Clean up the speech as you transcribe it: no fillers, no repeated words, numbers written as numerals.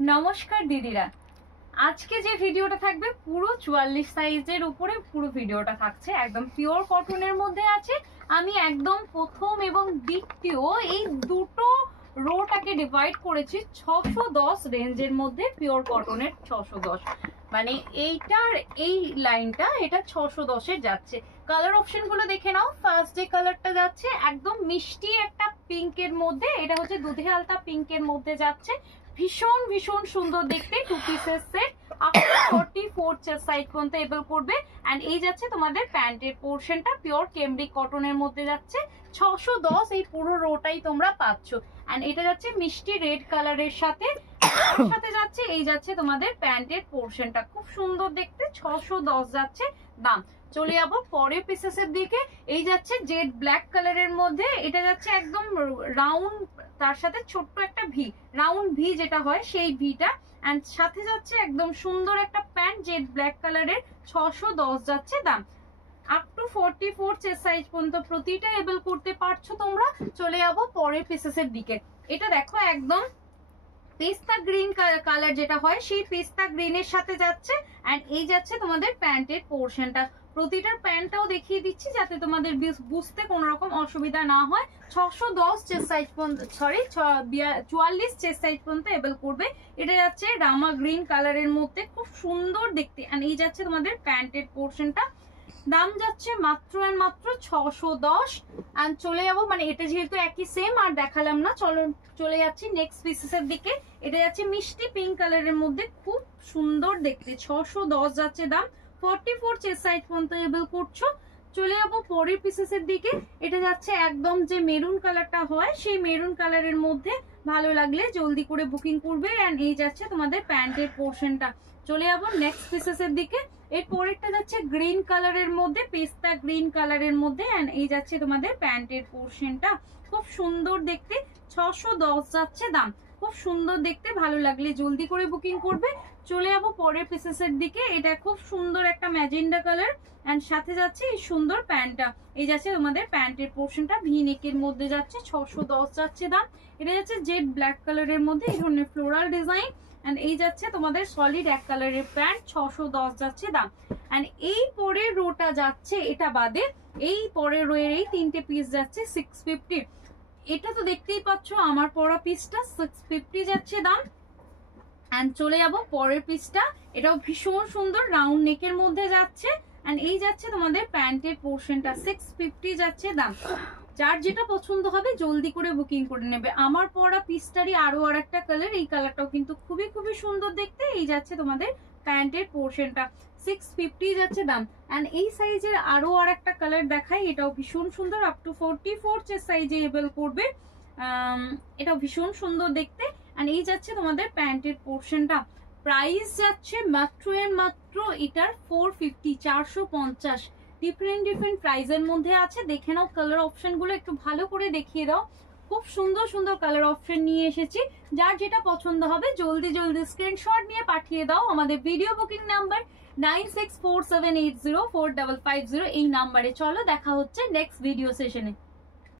নমস্কার দিদিরা, আজকে যে ভিডিওটা থাকবে পুরো 44 সাইজের উপরে পুরো ভিডিওটা থাকছে, একদম পিওর কটনের মধ্যে আছে। আমি একদম প্রথম এবং দ্বিতীয় এই দুটো রোটাকে ডিভাইড করেছি 610 রেঞ্জের মধ্যে। পিওর কটনের 610 মানে এইটার এই লাইনটা এটা 610 এর যাচ্ছে। কালার অপশন গুলো দেখে নাও। ফার্স্ট যে কালারটা যাচ্ছে একদম মিষ্টি একটা পিঙ্কের মধ্যে, এটা হচ্ছে দুধে আলতা পিঙ্কের মধ্যে যাচ্ছে। ভীষণ ভীষণ সুন্দর দেখতে, 2 পিসের set, up to 44 chest size পর্যন্ত এবল করবে। এন্ড এই যাচ্ছে তোমাদের প্যান্টের পোর্শনটা পিওর কেমব্রিক কটনের মধ্যে যাচ্ছে 610। এই পুরো রোটাই তোমরা পাচ্ছ। এন্ড এটা যাচ্ছে মিষ্টি রেড কালারের সাথে সাথে যাচ্ছে এই যাচ্ছে তোমাদের প্যান্টের পোর্শনটা, খুব সুন্দর দেখতে, 610 যাচ্ছে দাম। চলে যাবো পরের পিসেসের দিকে। এই যাচ্ছে জেড ব্ল্যাক কালারের মধ্যে, এটা যাচ্ছে একদম রাউন্ড, তার সাথে ছোট্ট একটা ভি, রাউন্ড ভি যেটা হয় সেই ভিটা। এন্ড সাথে যাচ্ছে একদম সুন্দর একটা প্যান্ট জেড ব্ল্যাক কালারের, 610 যাচ্ছে দাম। আপ টু 44 চেস্ট সাইজ পর্যন্ত প্রতিটা এবল করতে পারছো তোমরা। চলে যাবো পরের পিসেসের দিকে। এটা দেখো একদম পেস্তা গ্রিন কালার যেটা হয় সেই পেস্তা গ্রিনের সাথে যাচ্ছে। এন্ড এই যাচ্ছে তোমাদের প্যান্টের পোর্শনটা। প্রতিটার প্যান্টটাও দেখিয়ে দিচ্ছি যাতে তোমাদের বুঝতে কোনো রকম অসুবিধা না হয়। 610 চেস্ট সাইজ পর্যন্ত, সরি 44 চেস্ট সাইজ পর্যন্ত এবল করবে। এটা যাচ্ছে রামা গ্রিন কালারের মধ্যে, খুব সুন্দর দেখতে। এন্ড এই যাচ্ছে তোমাদের প্যান্টের পোর্শনটা, দাম যাচ্ছে মাত্র আর মাত্র 610। আর চলে যাবো, মানে এটা যেহেতু একই সেম আর দেখালাম না, চলো চলে যাচ্ছি নেক্সট পিসেসের দিকে। এটা যাচ্ছে মিষ্টি পিঙ্ক কালারের মধ্যে, খুব সুন্দর দেখতে, 610 যাচ্ছে দাম। 44 চেস্ট সাইজ পর্যন্ত এবল করছো। চলে যাবো পরের পিসেসের দিকে। এটা যাচ্ছে একদম যে মেরুন কালারটা হয় সেই মেরুন কালারের মধ্যে, ভালো লাগলে জলদি করে বুকিং করবে। এন্ড এই যাচ্ছে তোমাদের প্যান্টের পোর্শনটা। চলে যাবো নেক্সট পিসেসের দিকে। এর পরেরটা যাচ্ছে গ্রিন কালারের মধ্যে, পেস্তা গ্রিন কালারের মধ্যে। এন্ড এই যাচ্ছে তোমাদের প্যান্টের পোর্শনটা, খুব সুন্দর দেখতে, 610 যাচ্ছে দাম। খুব সুন্দর দেখতে, ভালো লাগলে জলদি করে বুকিং করবে। চলে যাবো পরের পিসেসের দিকে। এটা খুব সুন্দর একটা ম্যাজেন্ডা কালার, এন্ড সাথে যাচ্ছে এই সুন্দর প্যান্টটা। এই যাচ্ছে তোমাদের প্যান্টের পোর্শনটা, ভি নেকের মধ্যে যাচ্ছে, 610 যাচ্ছে দাম। এটা যাচ্ছে জেড ব্ল্যাক কালারের মধ্যে এই ধরনের ফ্লোরাল ডিজাইন। এন্ড এই যাচ্ছে তোমাদের সলিড এক কালারের প্যান্ট, 610 যাচ্ছে দাম। এন্ড এই পরের রোটা যাচ্ছে, এটা বাদে এই পরের রোয়ের এই তিনটে পিস যাচ্ছে 650। এটা তো দেখতেই পাচ্ছ আমার পরা পিসটা 650 যাচ্ছে দাম। এন্ড চলে যাবো পরের পিসটা, এটাও ভীষণ সুন্দর রাউন্ড নেকের মধ্যে যাচ্ছে। এন্ড এই যাচ্ছে তোমাদের প্যান্টের পোর্শনটা, 650 যাচ্ছে দাম। যার যেটা পছন্দ হবে জলদি করে বুকিং করে নেবে। আমার পরা পিসটারই আরো আর একটা কালার, এই কালারটাও কিন্তু খুবই খুবই সুন্দর দেখতে। এই যাচ্ছে তোমাদের প্যান্টের পোর্শনটা, 650 যাচ্ছে দাম। এন্ড এই সাইজের আরো আর একটা কালার দেখাই, এটাও ভীষণ সুন্দর, আপ টু 44 সাইজে এবল করবে। এটাও ভীষণ সুন্দর দেখতে। এন্ড এই যাচ্ছে তোমাদের প্যান্টের পোর্শনটা, প্রাইস যাচ্ছে মাত্র এর মাত্র এটার 450, 450। ডিফারেন্ট ডিফারেন্ট প্রাইজের মধ্যে আছে, দেখে নাও। কালার অপশন গুলো একটু ভালো করে দেখিয়ে দাও, খুব সুন্দর সুন্দর কালার অপশন নিয়ে এসেছি। যার যেটা পছন্দ হবে জলদি জলদি স্ক্রিনশট নিয়ে পাঠিয়ে দাও আমাদের ভিডিও বুকিং নাম্বার 9647804550 এই নাম্বারে। চলো দেখা হচ্ছে নেক্সট ভিডিও সেশনে।